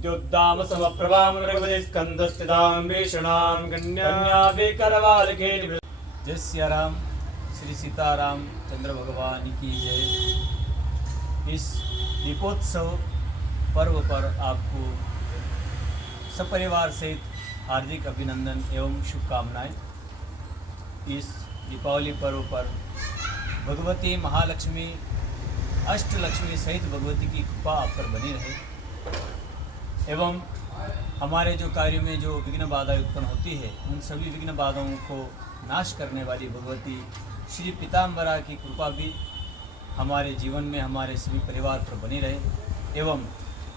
योद्धाम समप्रभाम रघुपति स्कंदस्थिताम भीषणाम कन्या करवालके। जय सिया राम, श्री सीताराम चंद्र भगवान की जय। इस दीपोत्सव पर्व पर आपको सपरिवार सहित हार्दिक अभिनंदन एवं शुभकामनाएं। इस दीपावली पर्व पर भगवती महालक्ष्मी अष्टलक्ष्मी सहित भगवती की कृपा आप पर बनी रहे एवं हमारे जो कार्यों में जो विघ्न बाधा उत्पन्न होती है उन सभी विघ्न बाधाओं को नाश करने वाली भगवती श्री पीताम्बरा की कृपा भी हमारे जीवन में हमारे सभी परिवार पर बनी रहे एवं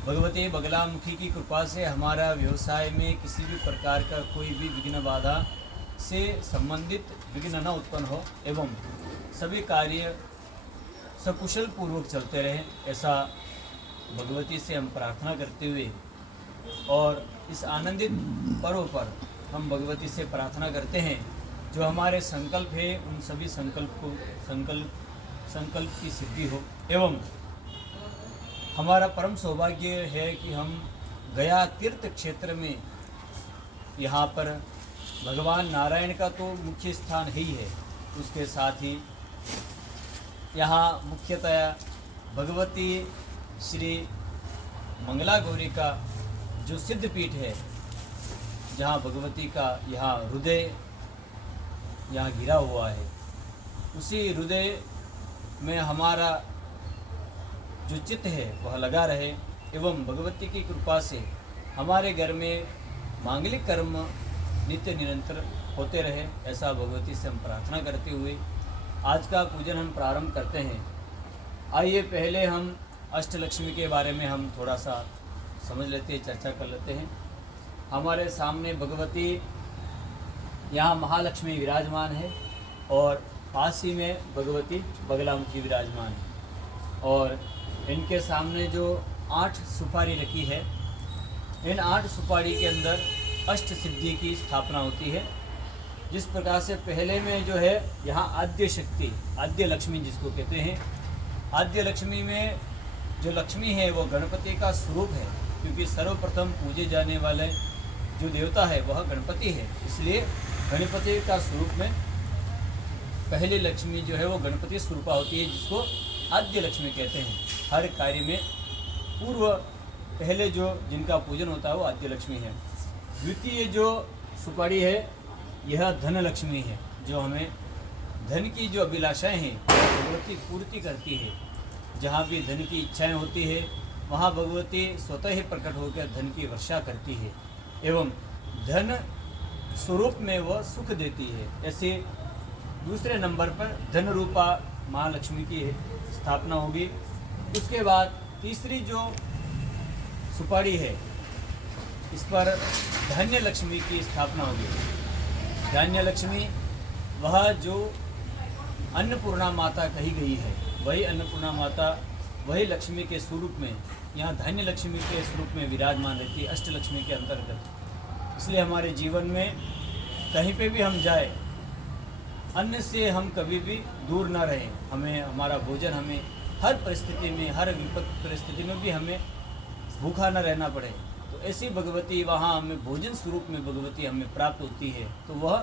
भगवती बगलामुखी की कृपा से हमारा व्यवसाय में किसी भी प्रकार का कोई भी विघ्न बाधा से संबंधित विघ्न न उत्पन्न हो एवं सभी कार्य सकुशल पूर्वक चलते रहे, ऐसा भगवती से हम प्रार्थना करते हुए और इस आनंदित पर्व पर हम भगवती से प्रार्थना करते हैं जो हमारे संकल्प है उन सभी संकल्प की सिद्धि हो एवं हमारा परम सौभाग्य है कि हम गया तीर्थ क्षेत्र में यहाँ पर भगवान नारायण का तो मुख्य स्थान ही है, उसके साथ ही यहाँ मुख्यतया भगवती श्री मंगला गौरी का जो सिद्ध पीठ है, जहाँ भगवती का यहाँ हृदय यहाँ घिरा हुआ है, उसी हृदय में हमारा जो चित्त है वह लगा रहे एवं भगवती की कृपा से हमारे घर में मांगलिक कर्म नित्य निरंतर होते रहे, ऐसा भगवती से हम प्रार्थना करते हुए आज का पूजन हम प्रारंभ करते हैं। आइए पहले हम अष्टलक्ष्मी के बारे में हम थोड़ा सा समझ लेते हैं, चर्चा कर लेते हैं। हमारे सामने भगवती यहाँ महालक्ष्मी विराजमान है और पास ही में भगवती बगलामुखी विराजमान है और इनके सामने जो 8 सुपारी रखी है, इन 8 सुपारी के अंदर अष्ट सिद्धि की स्थापना होती है। जिस प्रकार से पहले में जो है यहाँ आद्य शक्ति, आद्य लक्ष्मी जिसको कहते हैं, आद्य लक्ष्मी में जो लक्ष्मी है वो गणपति का स्वरूप है, क्योंकि सर्वप्रथम पूजे जाने वाले जो देवता है वह गणपति है, इसलिए गणपति का स्वरूप में पहली लक्ष्मी जो है वो गणपति स्वरूपा होती है, जिसको आद्य लक्ष्मी कहते हैं। हर कार्य में पूर्व पहले जो जिनका पूजन होता है वो आद्य लक्ष्मी है। द्वितीय जो सुपारी है यह धन लक्ष्मी है, जो हमें धन की जो अभिलाषाएं हैं भगवती पूर्ति करती है। जहाँ भी धन की इच्छाएं होती है वहाँ भगवती स्वतः ही प्रकट होकर धन की वर्षा करती है एवं धन स्वरूप में वह सुख देती है। ऐसे दूसरे नंबर पर धन रूपा माँ लक्ष्मी की स्थापना होगी। उसके बाद तीसरी जो सुपारी है इस पर धान्य लक्ष्मी की स्थापना होगी। धान्य लक्ष्मी वह जो अन्नपूर्णा माता कही गई है, वही अन्नपूर्णा माता वही लक्ष्मी के स्वरूप में यहाँ धान्य लक्ष्मी के स्वरूप में विराजमान रहती है अष्टलक्ष्मी के अंतर्गत। इसलिए हमारे जीवन में कहीं पे भी हम जाए अन्न से हम कभी भी दूर ना रहें। हमें हमारा भोजन हमें हर परिस्थिति में, हर विपद परिस्थिति में भी हमें भूखा न रहना पड़े। तो ऐसी भगवती वहाँ हमें भोजन स्वरूप में भगवती हमें प्राप्त होती है, तो वह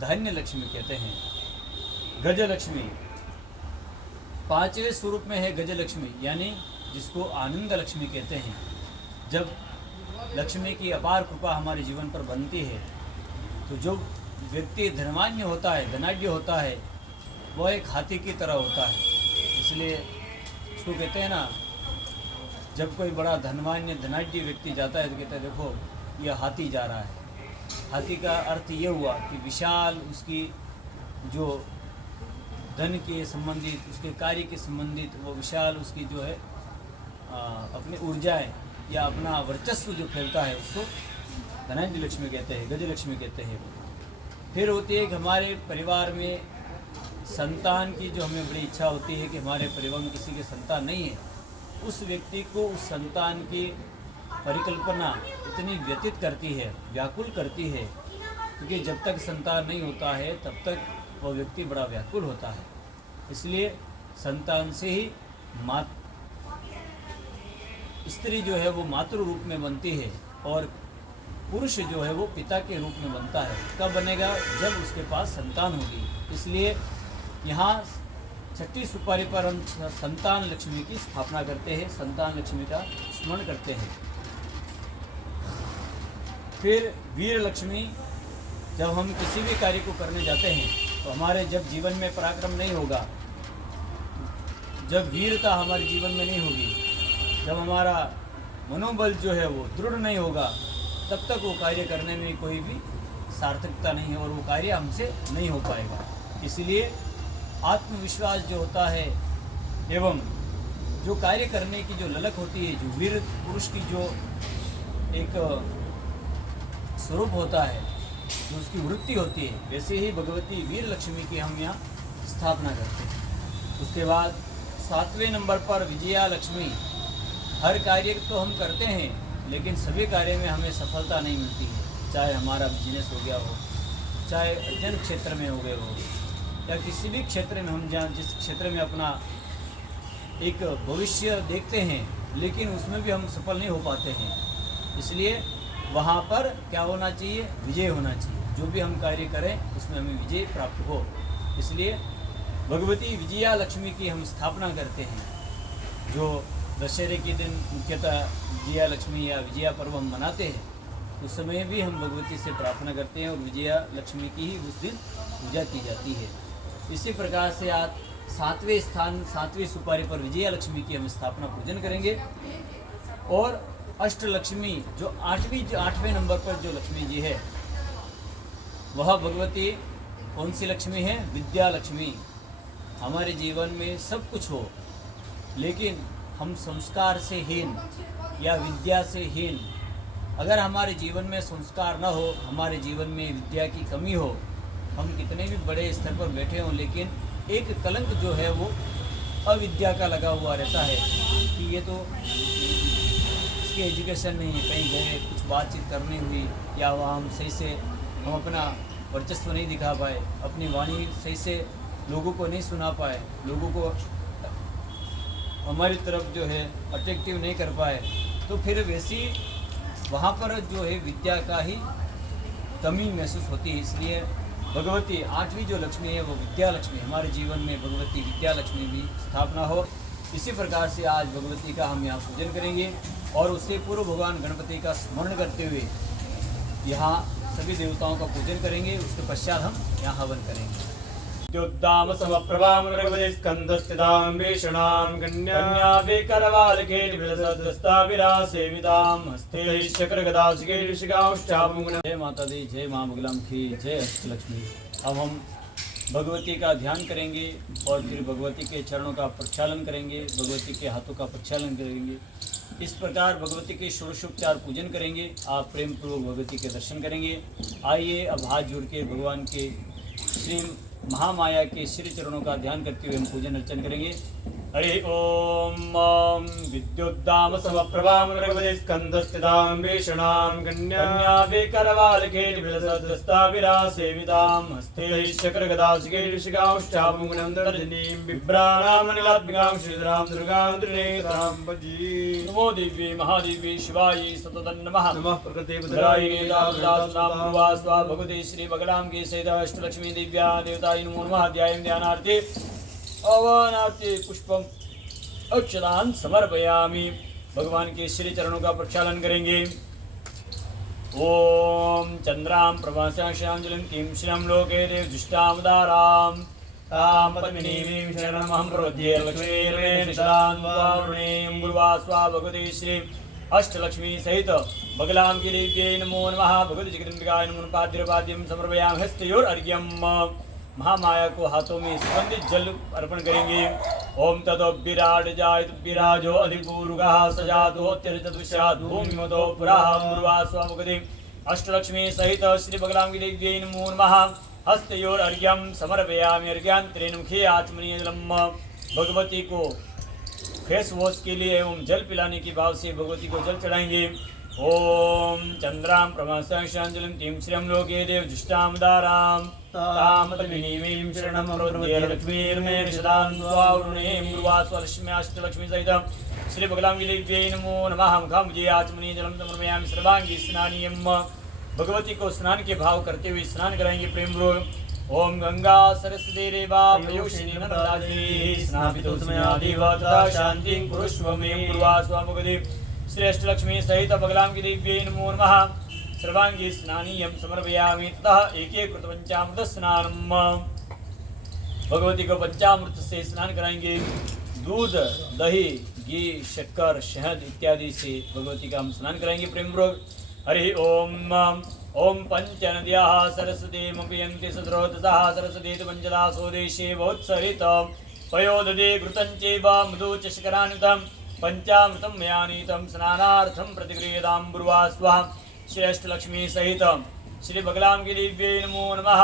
धान्य लक्ष्मी कहते हैं। गजलक्ष्मी 5वें स्वरूप में है गजलक्ष्मी, यानी जिसको आनंद लक्ष्मी कहते हैं। जब लक्ष्मी की अपार कृपा हमारे जीवन पर बनती है तो जो व्यक्ति धनवान्य होता है, धनाढ्य होता है, वह एक हाथी की तरह होता है। इसलिए उसको कहते हैं ना, जब कोई बड़ा धनवान्य धनाढ्य व्यक्ति जाता है तो कहते हैं देखो यह हाथी जा रहा है। हाथी का अर्थ ये हुआ कि विशाल उसकी जो धन के संबंधित, उसके कार्य के संबंधित वो विशाल उसकी जो है अपनी ऊर्जाएं या अपना वर्चस्व जो फैलता है उसको धनाढ्य लक्ष्मी कहते हैं, गजलक्ष्मी कहते हैं। फिर होती है कि हमारे परिवार में संतान की जो हमें बड़ी इच्छा होती है कि हमारे परिवार में किसी के संतान नहीं है, उस व्यक्ति को उस संतान की परिकल्पना इतनी व्यतीत करती है, व्याकुल करती है, क्योंकि जब तक संतान नहीं होता है तब तक वह व्यक्ति बड़ा व्याकुल होता है। इसलिए संतान से ही स्त्री जो है वो मातृ रूप में बनती है और पुरुष जो है वो पिता के रूप में बनता है। कब बनेगा? जब उसके पास संतान होगी। इसलिए यहाँ छठी सुपारी पर हम संतान लक्ष्मी की स्थापना करते हैं, संतान लक्ष्मी का स्मरण करते हैं। फिर वीर लक्ष्मी, जब हम किसी भी कार्य को करने जाते हैं तो हमारे जब जीवन में पराक्रम नहीं होगा, जब वीरता हमारे जीवन में नहीं होगी, जब हमारा मनोबल जो है वो दृढ़ नहीं होगा, तब तक वो कार्य करने में कोई भी सार्थकता नहीं है और वो कार्य हमसे नहीं हो पाएगा। इसलिए आत्मविश्वास जो होता है एवं जो कार्य करने की जो ललक होती है, जो वीर पुरुष की जो एक स्वरूप होता है, जो उसकी वृत्ति होती है, वैसे ही भगवती वीर लक्ष्मी की हम यहाँ स्थापना करते हैं। उसके बाद 7वें नंबर पर विजया लक्ष्मी। हर कार्य तो हम करते हैं लेकिन सभी कार्य में हमें सफलता नहीं मिलती है। चाहे हमारा बिजनेस हो गया हो, चाहे अध्ययन क्षेत्र में हो गए हो, या किसी भी क्षेत्र में हम जहाँ जिस क्षेत्र में अपना एक भविष्य देखते हैं लेकिन उसमें भी हम सफल नहीं हो पाते हैं। इसलिए वहाँ पर क्या होना चाहिए? विजय होना चाहिए। जो भी हम कार्य करें उसमें हमें विजय प्राप्त हो। इसलिए भगवती विजया लक्ष्मी की हम स्थापना करते हैं। जो दशहरे के दिन मुख्यतः विजया लक्ष्मी या विजया पर्व हम मनाते हैं, उस समय भी हम भगवती से प्रार्थना करते हैं और विजया लक्ष्मी की ही उस दिन पूजा की जाती है। इसी प्रकार से आज 7वें स्थान 7वीं सुपारी पर विजया लक्ष्मी की हम स्थापना पूजन करेंगे। और अष्ट लक्ष्मी जो 8वें नंबर पर जो लक्ष्मी जी है, वह भगवती कौन सी लक्ष्मी है? विद्या लक्ष्मी। हमारे जीवन में सब कुछ हो लेकिन हम संस्कार से हीन या विद्या से हीन, अगर हमारे जीवन में संस्कार न हो, हमारे जीवन में विद्या की कमी हो, हम कितने भी बड़े स्तर पर बैठे हों लेकिन एक कलंक जो है वो अविद्या का लगा हुआ रहता है कि ये तो इसकी एजुकेशन नहीं है, कहीं गए कुछ बातचीत करनी हुई या वहाँ हम सही से हम अपना वर्चस्व नहीं दिखा पाए, अपनी वाणी सही से लोगों को नहीं सुना पाए, लोगों को हमारी तरफ जो है अट्रैक्टिव नहीं कर पाए, तो फिर वैसी वहाँ पर जो है विद्या का ही कमी महसूस होती है। इसलिए भगवती 8वीं जो लक्ष्मी है वो विद्या लक्ष्मी, हमारे जीवन में भगवती विद्या लक्ष्मी भी स्थापना हो। इसी प्रकार से आज भगवती का हम यहाँ पूजन करेंगे और उससे पूर्व भगवान गणपति का स्मरण करते हुए यहाँ सभी देवताओं का पूजन करेंगे। उसके पश्चात हम यहाँ हवन करेंगे। द्योद्दाम समप्रभाम रघुपति स्कंदस्थितां भीषणां कन्या करवालके विलसद्रस्ता विरासेवितां हस्ते चक्र गदासिके ऋषिकांश्चामुग्न। जय माता दी, जय मां बगलामुखी, जय अष्टलक्ष्मी। अब हम भगवती का ध्यान करेंगे और फिर भगवती के चरणों का प्रक्षालन करेंगे, भगवती के हाथों का प्रक्षालन करेंगे। इस प्रकार भगवती के षोडशोपचार पूजन करेंगे। आप प्रेम पूर्वक भगवती के दर्शन करेंगे। आइए अब हाथ जोड़ के भगवान के श्री महामाया के श्री चरणों का ध्यान करते हुए हम पूजन अर्चन करेंगे। हरि ओम विद्युद्दाम समप्रभाम रघुपति स्कंदस्थितां भीषणां कन्या करवालके विलसद्रस्ता विरासेवितां हस्ते चक्र गदासिके ऋषिकांश्चामुग्नं दर्शनीं बिभ्राणां नीलाभ्यां श्रीराम दुर्गां त्रिनेत्रां भजी। नमो दिव्ये महादिव्ये शिवाय सततं नमः। नमः प्रकृते भद्राय वेदावदासनां वास्वा भगवते श्री बगलां के सहित अष्टलक्ष्मी दिव्या देवताय नमो नमः। ध्यायं ध्यानार्थे अवनाते पुष्पम अक्षरान समर्पयामि। भगवान के श्री चरणों का प्रक्षालन करेंगे। ओम चंद्रां प्रभासांजलिं किं श्रियं लोके देवजुष्टामदारां तां पद्मिनीं शरणमहं प्रपद्ये। लक्ष्मीर्मे निशान्वारुणीं गुरुवास्वा भगवती श्री अष्टलक्ष्मी सहित बगलां की देव्यै नमो नमः। भगवती जगदम्बिकाय नमो नमः। पाद्यपाद्यं समर्पयामि। हस्तयोर अर्घ्यं। महामाया को हाथों में सुगंधित जल अर्पण करेंगे। ओम ततो विराट जायत विराजो अधिपूर्वः सजातो अत्यर्चतुष्या भूमिमतो पुराः पूर्वास्वा भगवती अष्टलक्ष्मी सहित श्री बगलां की देव्यै नमो नमः। हस्तयोर अर्घ्यं समर्पयामि। अर्घ्यान्तरेण मुखे आचमनीय जलम। भगवती को फेस वॉश के लिए एवं जल पिलाने के भाव से भगवती को जल चढ़ाएंगे। ओम चंद्रां प्रभासांजलिं किं श्रियं लोके देवजुष्टामदारां तां पद्मिनीं शरणं प्रपद्ये। लक्ष्मीर्मे निषदान्वारुणीं गुरुवास्वा लक्ष्मी अष्टलक्ष्मी सहित श्री बगलामुखी देव्यै नमो नमः। मुखाम्बुजे आचमनीय जलम समर्पयामि। सर्वांगी स्नानीयम। भगवती को स्नान के भाव करते हुए स्नान कराएंगे प्रेम पूर्वक। ओम गंगा सरस्वती रेवा पयोषिनी नर्मदाजी स्नापितोऽस्म्यादिव तथा शान्तिं कुरुष्व मे पूर्वास्वा भगवती। श्री अष्टलक्ष्मी सहित बगलामुखी देव्यै नमो नमः। सर्वांगी स्नानीयम समर्पयामि ततः एके कृत पंचामृत स्नानम। भगवती को पंचामृत से स्नान कराएंगे। दूध, दही, घी, शक्कर, शहद इत्यादि से भगवती का हम स्नान कराएंगे प्रेम पूर्वक। हरि ओम। ओम पंचनद्याः सरस्वतीमुपयन्ति सद्रोतसः सरस्वती पंचदा स्वदेशे बहुत्सरित पयोदधे घृतं चैव मधु च शकरान्वितं पंचामृतं मया नीतं स्नानार्थं प्रतिगृह्यतां ब्रुवा स्वाहा। श्री अष्टलक्ष्मी सहित श्री बगलामुखी देव्यै नमो नमः।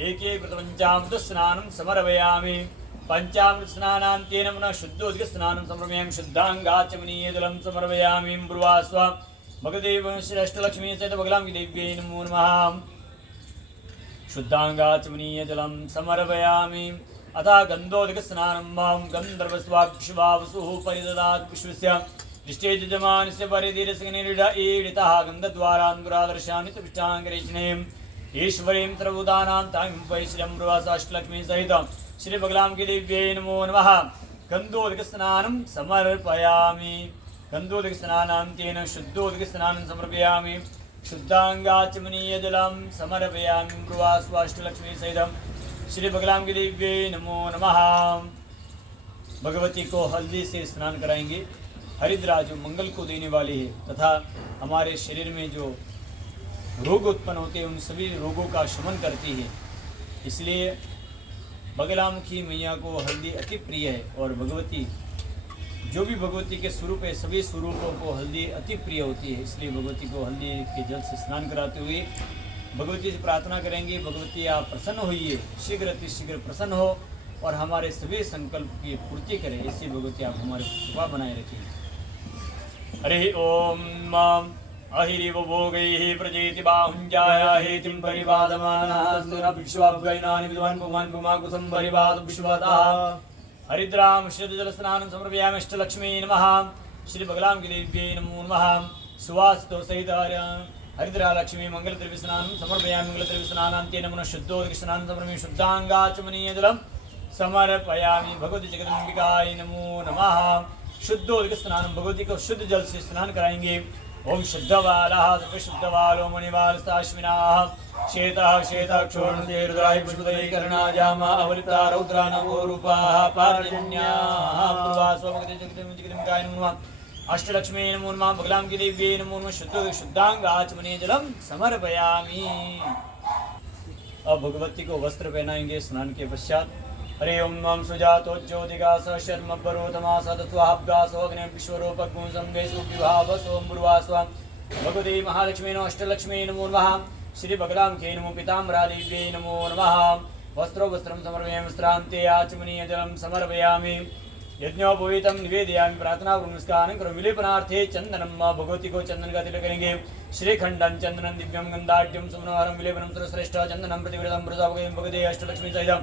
एके कृत पंचामृत स्नानं समर्पयामि। पंचामृत स्नानान्तेन पुनः शुद्धोदक स्नानं समर्पयामि। शुद्धांगाचमनीय जलं समर्पयामि ब्रुवा स्वाहा। भगदेव श्री अष्टलक्ष्मी सहित बगलामुखी देव्यै नमो नमः। शुद्धांगाचमनीय जलं समर्पयामि। अतः गन्धोदक स्नानं मां गन्धर्वस्वाक्षवावसुः परिददात् विश्वस्य दृष्टे यजमानस्य परिधीरसगनिरीडितः गन्धद्वारान्गुरादर्शानि च पृष्ठाङ्गरेष्णीम् ईश्वरीं सर्वभूतानां तां वैश्यं ब्रुवासाष्टलक्ष्मी सहित श्री बगलामुखी देव्यै नमो नमः। गन्धोदक स्नानं समर्पयामि। गन्धोदक स्नानान्तेन शुद्धोदक स्नानं समर्पयामि। शुद्धांगाचमनीय जलं समर्पयामि ब्रुवासाष्टलक्ष्मी सहित श्री बगलामुखी देव्यै नमो नमः। भगवती को हल्दी से स्नान कराएंगे। हरिद्रा जो मंगल को देने वाली है तथा हमारे शरीर में जो रोग उत्पन्न होते हैं उन सभी रोगों का शमन करती है, इसलिए बगलामुखी मैया को हल्दी अति प्रिय है। और भगवती जो भी भगवती के स्वरूप है सभी स्वरूपों को हल्दी अति प्रिय होती है, इसलिए भगवती को हल्दी के जल से स्नान कराते हुए भगवती से प्रार्थना करेंगे। भगवती आप प्रसन्न होइए, शीघ्र अति शीघ्र प्रसन्न हो और हमारे सभी संकल्प की पूर्ति करें। ऐसी भगवती आप हमारे कृपा बनाए रखिए। हरि ओम। अहिरिव भोगैः प्रजेति बाहुञ्जायाहेतिं परिवादमानः विश्वाभ्ययनानि विद्वान् पुमान् पुमाकुसं परिवाद विश्वतः। हरिद्रां श्रीजलस्नानं समर्पयामि। अष्टलक्ष्मी नमः। श्री बगलामुखी देव्यै नमो नमः। सुवासितो सहित हरिद्रा लक्ष्मी मंगलद्रव्य स्नानं समर्पयामि। मंगलद्रव्य स्नानान्तेन पुनः शुद्धोदक स्नानं समर्पयामि। शुद्धांगाचमनीय जलं समर्पयामि। भगवती जगदम्बिकायै नमो नमः। शुद्धोदक स्नानं भगवती को शुद्ध जल से स्नान कराएंगे। ओम शुद्धवालाः शुद्धवालो मणिवालस्ताश्विनाः श्वेतः श्वेताक्षोर्णसे रुद्राय पुष्पदये कर्णाजामा अवलिता रौद्रा नवो रूपाः पारजन्याः पूर्वा स्वभगते जगदम्बिकायै नमो नमः। अष्टलक्ष्मी नमो नमः। बगलामुखी देव्यै नमो नमः। शुद्धांगाचमनीय जलं समर्पयामि। अब भगवती को वस्त्र पहनाएंगे स्नान के पश्चात। हरे ओम नम सुजातो ज्योतिगास शर्म परोतमास तत्वाब्दासो अग्नि विश्वरूपगुं संगेषु विभावसो मुर्वास्व। भगवती महालक्ष्मी नमो अष्टलक्ष्मी नमो नमः। श्री बगलामुखी नमो पीताम्बरादेव्यै नमो नमः। वस्त्रो वस्त्रं समर्पयामि। वस्त्रान्ते आचमनीय जलं समर्पयामि। यज्ञोपवीतं निवेदयामि। प्रार्थना नमस्कारं करोमि। विलेपनार्थे चंदनम भगवती को चंदन का तिलक करेंगे। श्रीखंडं चंदनं दिव्यं गंधाढ्यं सुमनोहरं विलेपनं सर्वश्रेष्ठ चंदनं प्रतिव्रतं प्रजापतिं भगवते अष्टलक्ष्मी सहितं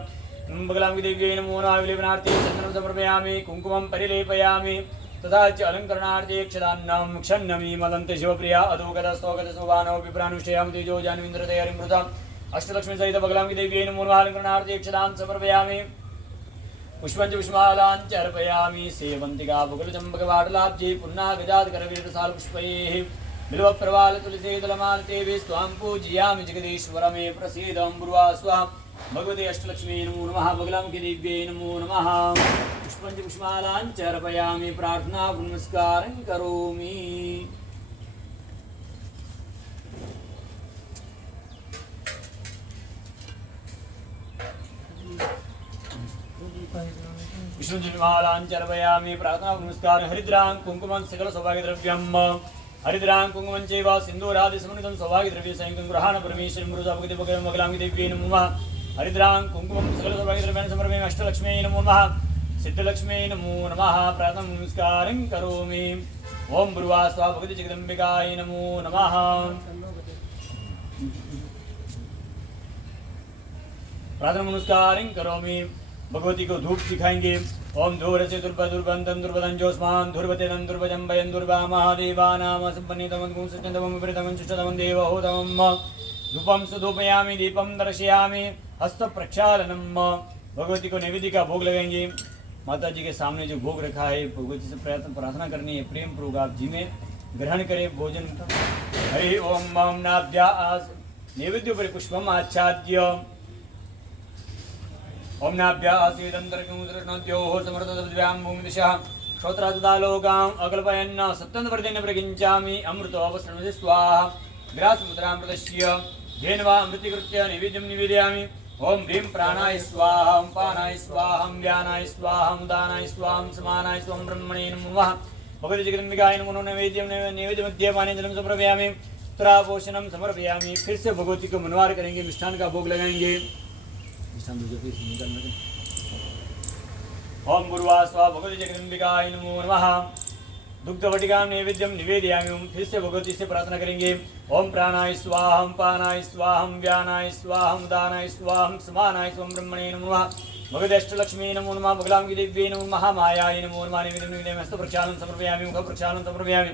बगलामुखी देव्यै नमो नमः। विलेपनार्थे चंदनं समर्पयामि। कुङ्कुमं परिलेपयामि तथा च अलङ्करणार्थे क्षदान्नं क्षन्नमि मदन्ते शिवप्रिया अधोगतस्तोगतसोभानो विप्रानुष्ठयामि तेजो जान्विन्द्रते हरिमृता। अष्टलक्ष्मी सहित बगलामुखी देव्यै नमो नमः। अलङ्करणार्थे क्षदान् समर्पयामि। पुष्पञ्च पुष्पालाञ्च अर्पयामि। सेवन्तिका बकुलचम्पकवाटलाब्जे पुन्नागजातकरवीरसालपुष्पैः बिल्वप्रवालतुलसीदलमालते स्वां पूजयामि। जगदीश्वर मे प्रसीदं ब्रुवा स्वाहा। भगवते अष्टलक्ष्मी नमो नमः। बगलामुखी देव्यै नमो नमः। पुष्पञ्च पुष्पालाञ्च अर्पयामि। प्रार्थना नमस्कारं करोमि। विष्णुमालाञ्चर्पयामि। प्रार्थना नमस्कार। हरिद्रां कुङ्कुमं सकल सौभाग्यद्रव्यं हरिद्रां कुङ्कुमं चैव सिन्दूरादि समन्वितं सौभाग्यद्रव्य संयुक्तं गृहाण परमेश्वरी मृदा भगवती बगलामुखी देव्यै नमो नमः। हरिद्रां कुङ्कुमं सकल सौभाग्यद्रव्याणि समर्पयामि। अष्टलक्ष्म्यै नमो नमः। सिद्धलक्ष्म्यै नमो नमः। प्रार्थना नमस्कारं करोमि। ओम ब्रुवा स्वाहा। भगवती जगदम्बिकायै नमो नमः। प्रार्थना नमस्कारं करोमि। भगवती को धूप दिखाएंगे। ओम धूरसे दुर्बदुर्बंधं दुर्बदंजोस्मान धुर्वतेनं दुर्वजं भयं दुर्वा महादेवानाम संपन्नितमं गुंसचन्दमं विपरीतमं चुष्टतमं देवहूतमं धूपं सुधूपयामि दीपं दर्शयामि हस्त प्रक्षालनम। भगवती को नैवेद्य का भोग लगाएंगे। माता जी के सामने जो भोग रखा है भगवती से प्रार्थना करनी है प्रेम पूर्वक आप जी में ग्रहण करें भोजन। हरि ओम मम नाभ्या नैवेद्य पर पुष्पम आच्छाद्य ओम नाभ्या आसीदंतरकुंद्रनद्योः समर्तद्व्यां भूमिदिशः श्रोत्रादालोकाम् अकल्पयन्न सत्यंवर्धेन प्रगिञ्चामि अमृतोपस्रवसे स्वाहा ग्रासमुद्रां प्रदश्य धेन्वा अमृतीकृत्य नैवेद्यं निवेदयामि। ओम ह्रीं प्राणाय स्वाहा ओम पानाय स्वाहा ओम व्यानाय स्वाहा ओम दानाय स्वाहा ओम समानाय स्वाहा ओम ब्रह्मणे नमः। भगवती जगदम्बिकाय नमो नैवेद्यं नैवेद्य मध्ये पाने जलम समर्पयामि उत्तरापोषणम समर्पयामि। फिर से भगवती को मनवार करेंगे मिष्ठान का भोग लगाएंगे। ओम गुरुवा स्वा भगवती जगदम्बिकाय नमो नमः। दुग्धवटिकां नैवेद्यं निवेदयामि। फिर से भगवती से प्रार्थना करेंगे। ओम प्राणाय स्वाहा ओम पानाय स्वाहा ओम व्यानाय स्वाहा ओम दानाय स्वाहा ओम समानाय स्वाहा ओम ब्रह्मणे नमः। भगवती अष्टलक्ष्मी नमो नमः। मंगलांगी देव्यै नमो महामायायै नमो नमः। नैवेद्यं हस्त प्रक्षालनं समर्पयामि मुख प्रक्षालनं समर्पयामि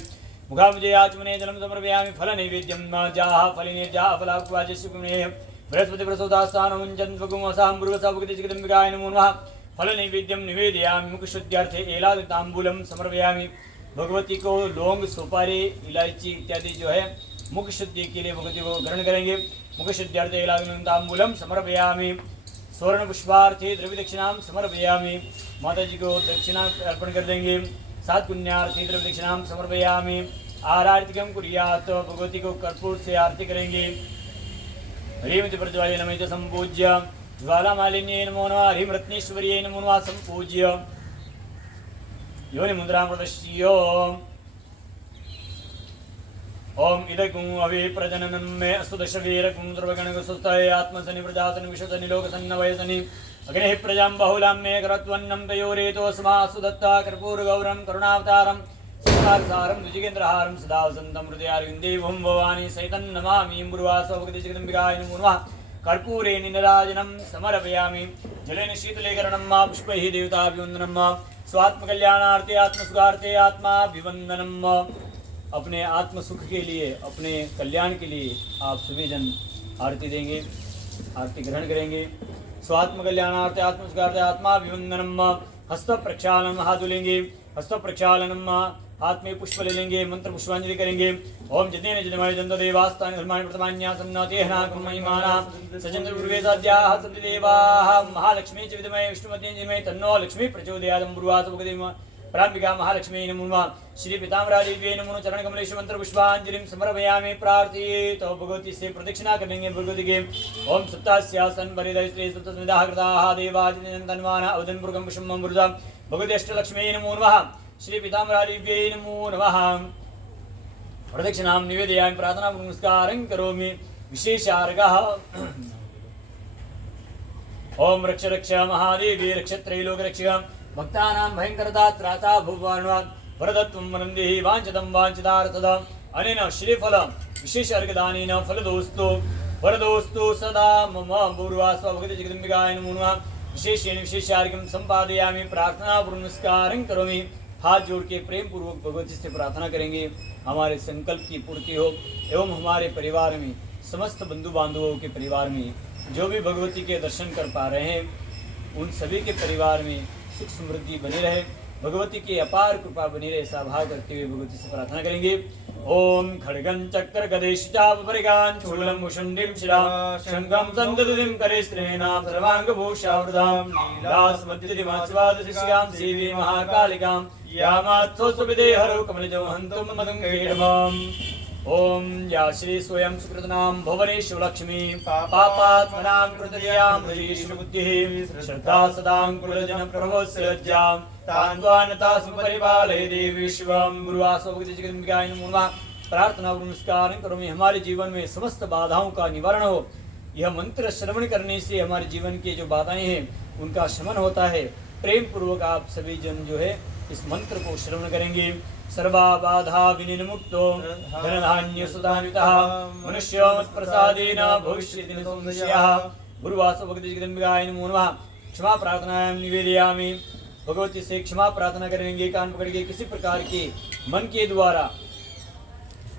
मुखामुजे आचमने जलं समर्पयामि। फल नैवेद्यं जाः फलिने जाः फलाक्वाजस्युमे बृहस्पति प्रसोदास्थानमुञ्चन्त्वगुमसां गुरुवसा भगवती जगदम्बिकाय नमो नमः। फल नैवेद्यं निवेदयामि मुखशुद्ध्यर्थे एलादताम्बूलं समर्पयामि। भगवती को लौंग सुपारी इलायची इत्यादि जो है मुख शुद्धि के लिए भगवती को ग्रहण करेंगे। मुख शुद्ध्यर्थे एलादताम्बूलं समर्पयामि। स्वर्ण पुष्पार्थे द्रव्य दक्षिणां समर्पयामि। माता जी को दक्षिणा अर्पण कर देंगे। 7 पुण्यार्थे द्रव्य दक्षिणां समर्पयामि। आरार्तिकं कुर्यात् भगवती को कर्पूर से आरती करेंगे। ह्रीमति प्रज्वाल्य नमः संपूज्य ज्वालामालिन्ये नमो नमः। ह्रीं रत्नेश्वर्यै नमो नमः संपूज्य योनि मुद्रां प्रदर्श्य ओम इदकुं अवे प्रजननं मे अस्तु दशवीरकुं द्रवगणगुस्ताय आत्मसनि प्रजातनि विशतनि लोकसन्न वयसनि अग्नेः प्रजां बहुलां मे करत्वन्नं तयोरेतोऽस्मासु दत्ता कर्पूरगौरं करुणावतारं संसारसारं द्विजिगेन्द्रहारं सदा वसन्तं हृदयारविन्दे भुं भवानी सहितं नमामि। मुरुवासो भगवती जगदम्बिकाय नमो नमः। कर्पूरे निराजनं समर्पयामि। जलेन शीतलीकरणं मा पुष्पैः देवताभिवन्दनं मा स्वात्मकल्याणार्थे आत्मसुखार्थे आत्माभिवन्दनम। अपने आत्म सुख के लिए अपने कल्याण के लिए आप सभी जन आरती देंगे आरती ग्रहण करेंगे। स्वात्म कल्याणार्थे आत्मसुखार्थे आत्माभिवन्दनम। हस्त प्रक्षालनम हाथ धुलेंगे। हस्त प्रक्षालनम हाथ में पुष्प ले लेंगे। मंत्र पुष्पांजलि करेंगे। ओम जितेन जितमय जंत देवास्तानि धर्माणि प्रथमान्यासन्न तेहना कुर्महिमाना सचन्द्र पूर्वेसाद्याः सत्यदेवाः महालक्ष्मी च विद्महे विष्णुपत्नी धीमहि तन्नो लक्ष्मी प्रचोदयात्। बुर्वास भगवती प्राम्बिका महालक्ष्मी नमो नमः। श्री पीताम्बरादेव्यै नमो नमः। चरण कमलेषु मंत्र पुष्पांजलिं समर्पयामि। प्रार्थित तो भगवती से प्रदक्षिणा करेंगे भगवती के। ओम सप्तास्यासन परिदय श्री सप्तस्मिताः कृताः देवादिनन्दनवाना अवदनपुरगं पुष्पं मृदा भगवती अष्टलक्ष्मी नमो नमः। श्री पीताम्बरादेव्यै नमो नमः। प्रदक्षिणां निवेदयामि। प्रार्थना नमस्कारं करोमि। विशेषार्घः ओम रक्ष रक्ष महादेवी रक्ष त्रैलोक रक्ष भक्तानां भयंकरता त्राता भुवनात् वरदत्वं वरन्देहि वाञ्छितं वाञ्छितार्थदम्। अनेन श्रीफल विशेष अर्घदानेन फलदोस्तु वरदोस्तु सदा मम। पूर्वास्व भगवती जगदम्बिकाय नमो नमः। विशेषेण विशेषार्घ्यं संपादयामि। प्रार्थना नमस्कारं करोमि। हाथ जोड़ के प्रेम पूर्वक भगवती से प्रार्थना करेंगे हमारे संकल्प की पूर्ति हो एवं हमारे परिवार में समस्त बंधु बांधवों के परिवार में जो भी भगवती के दर्शन कर पा रहे हैं उन सभी के परिवार में सुख समृद्धि बनी रहे। भगवती की अपार कृपा बनी रहे ऐसा भाव करते हुए भगवती से प्रार्थना करेंगे। ओम खड्गं चक्र गदेश चाप परिगां शूलं मुषुण्डिं शिरां शङ्खं सन्ददुतिं करे स्त्रीणां सर्वाङ्गभूषावृतां नीलास्मद्युतिमास्वादशिष्यां देवी महाकालिकां यामात्सोऽसुविदेहरो कमलजं हन्तुं मदङ्गेडमाम्। ओम या श्री स्वयं सुकृतनां भुवनेषु लक्ष्मी पापात्मनां कृतयां हरीषु बुद्धिः श्रद्धा सदां कुलजन प्रभवस्य लज्जां तान्वानतासु परिपालय देवी शिवं। गुरुवासो भगवती जगदम्बिकाय नमो नमः। प्रार्थना नमस्कार करोमि हमारे जीवन में समस्त बाधाओं का निवारण हो। यह मंत्र श्रवण करने से हमारे जीवन के जो बाधाएं हैं उनका शमन होता है। प्रेम पूर्वक आप सभी जन जो है इस मंत्र को श्रवण करेंगे। सर्वा बाधा विनिर्मुक्तो धनधान्य सुधान्वितः मनुष्यो मत्प्रसादेन भविष्यति न संशयः। गुरुवासो भगवती जगदम्बिकाय नमो नमः। क्षमा प्रार्थनायाम निवेदयामि। भगवती से क्षमा प्रार्थना करेंगे कान पकड़ के। किसी प्रकार के मन के द्वारा,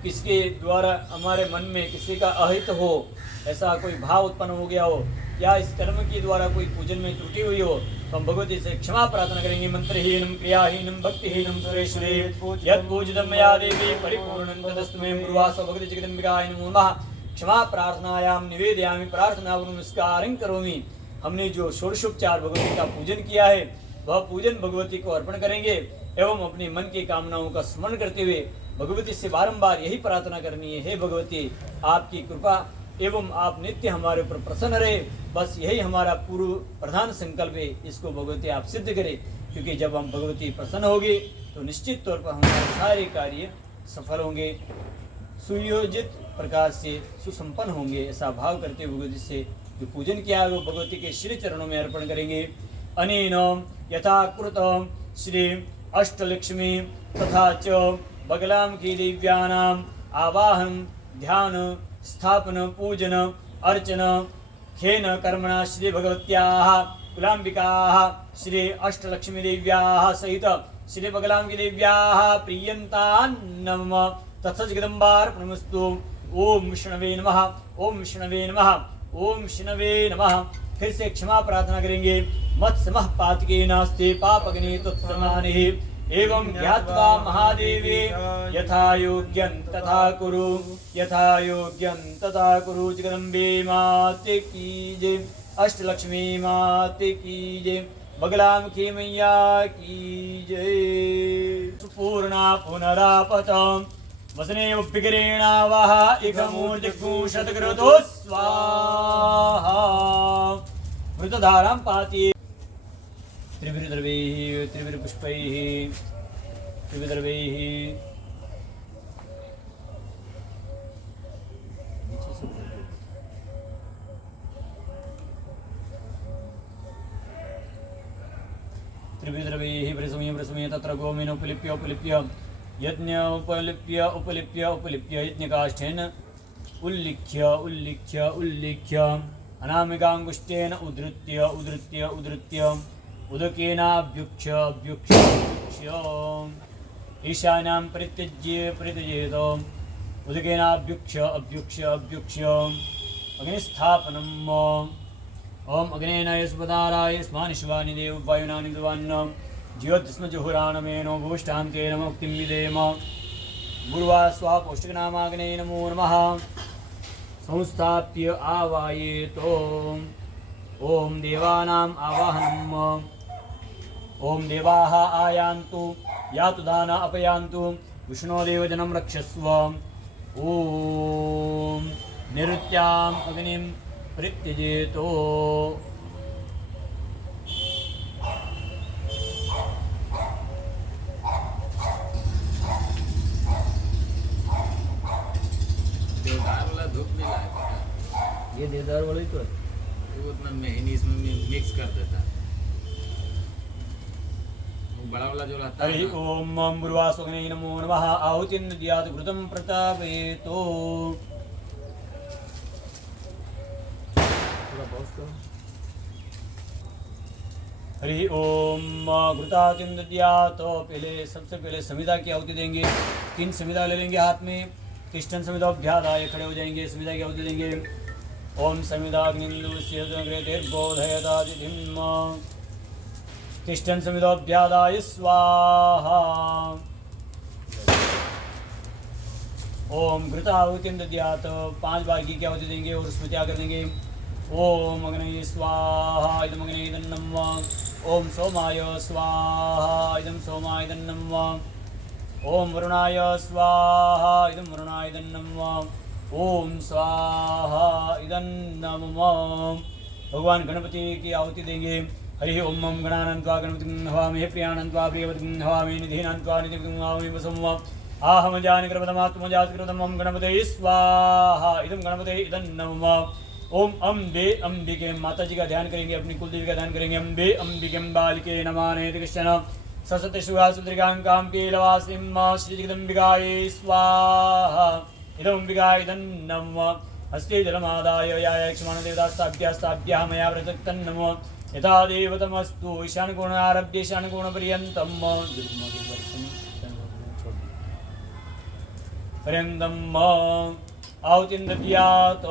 किसके द्वारा हमारे मन में किसी का अहित हो, ऐसा कोई भाव उत्पन्न हो गया हो, या इस कर्म के द्वारा कोई पूजन में त्रुटि हुई हो, तो हम भगवती से क्षमा प्रार्थना करेंगे। मंत्रहीनम क्रियाहीनम भक्तिहीनम सुरेश्वरी यत् पूजितम मया देवी परिपूर्णं तदस्तु मे ब्रुवास भगवती जगदम्बिकाय नमो नमः। क्षमा प्रार्थनायाम निवेदयामि प्रार्थना नमस्कारं करोमि। हमने जो षोडशोपचार भगवती का पूजन किया है, वह पूजन भगवती को अर्पण करेंगे एवं अपने मन की कामनाओं का स्मरण करते हुए भगवती से बारंबार यही प्रार्थना करनी है, हे भगवती आपकी कृपा एवं आप नित्य हमारे ऊपर प्रसन्न रहे। बस यही हमारा पूर्व प्रधान संकल्प है, इसको भगवती आप सिद्ध करें, क्योंकि जब हम भगवती प्रसन्न होंगे तो निश्चित तौर पर हमारे सारे कार्य सफल होंगे, सुयोजित प्रकार से सुसंपन्न होंगे। ऐसा भाव करते भगवती से जो पूजन किया है वो भगवती के श्री चरणों में अर्पण करेंगे। अनेन यथाकृत श्री अष्टलक्ष्मी तथा च बगलां की दिव्यानाम आवाहन ध्यान स्थापन पूजन अर्चन खेन कर्मणा श्री भगवत्याः कुलाम्बिकाः श्री अष्टलक्ष्मी देव्याः सहित श्री बगलां की देव्याः प्रियन्तान् नमः। तत्सत् जगदम्बार्पणमस्तु। ओम विष्णवे नमः, ओम विष्णवे नमः, ओम विष्णवे नमः। फिर से क्षमा प्रार्थना करेंगे। मत्समः पातके नास्ते पापग्नि तुत्समानिः एवं ज्ञात्वा महादेवे यथा योग्यं तथा कुरु, यथा योग्यं तथा कुरु। जगदम्बे माते की जय, अष्टलक्ष्मी माते की जय, बगलामुखी मैया की जय। पूर्णा पुनरापतम् वसने उपगिरेणावः एकमूर्तिगुशतकृतो स्वाहा। मृतधारां पाति त्रिभिर्द्रवैः त्रिभिर्पुष्पैः त्रिभिर्द्रवैः त्रिभिर्द्रवैः वृषमें तत्र गोमेन उपलिप्य यज्ञ उपलिप्य उपलिप्य उपलिप्य यज्ञकाष्ठेन उल्लिख्य अनामिकाङ्गुष्ठेन उद्धृत्य उद्धृत्य उद्धृत्य उदकेनाभ्युक्ष्य ईशान्यां परित्यज्येत उदकेनाभ्युक्ष्य अग्निस्थापनम्। ओम अग्नेन यस्पदाराय स्मानि शिवानि देव वायुनानि द्वान्न ज्योतिस्म जुहुराणमेनो भूष्टान्तेन मुक्तिं विदेम। गुरुवा स्वापौष्टिकनामाग्ने नमो नमः। संस्थाप्य आवायेतो। ओम देवानाम् आवाहनम्। ओम देवाः आयान्तु यातु दाना अपयान्तु विष्णोदेव जनं रक्षस्व। ओम निरुत्याम् अग्निं परित्यजेतो। देवदार वाला धूप नहीं लाया, ये देवदार वाला ही तो है। वो उतना महीनी इसमें मिक्स कर देता है। वो बड़ा वाला जो रहता हरि है ना, ओम गुरुवासुग्ने नमो नमः। आहुतिं दद्यात् घृतं प्रतापयेतो। हरि ओम घृतातिं दद्यात्। पहले सबसे पहले समिधा की आहुति देंगे। 3 समिधा ले लेंगे हाथ में। तिष्ठन् समिधोऽभ्यादाय खड़े हो जाएंगे, समिधा की आहुति देंगे। ओम समिधाग्निर्बोधयतातिथिम् तिष्ठन् समिधोऽभ्यादाय स्वाहा। ओम घृताहुतिं दद्यात्। 5 बार की आहुति देंगे और उसमें त्याग कर देंगे। ओम अग्नये स्वाहा इदम् अग्नये नमः। ओम सोमाय स्वाहा इदं सोमाय नमः। ओम वरुणाय स्वाहा इदं वरुणाय नमः। ओम स्वाहा इदं नमः। भगवान गणपति की आहुति देंगे। हरि ओम गणानन्त्वा गणपतिं हवामहे प्रियानन्त्वा प्रियवतिं हवामहे निधिनान्त्वा निधिं हवामहे वसुं आहम जानिकृतमात्मजातकृतमं गणपतये स्वाहा इदं गणपतये इदं नमः। ओम अम्बे अंबिके माता जी का ध्यान करेंगे, अपनी कुलदेवी का ध्यान करेंगे। अम्बे अंबिके बालिके नमानेति कृष्ण सरस्वती सुहासुद्रिकां पीलवासिं श्री जगदम्बिकायै स्वाहा इदं अंबिकायै इदं नमः। हस्ते जलमादाय याय क्षमाणदेवतास्ताभ्यास्ताभ्याः मया प्रदत्तं नमः। यथा देवतमस्तु ईशानकोण आरभ्य ईशानकोणपर्यन्तं पर्यन्तं आहुति दद्यात्।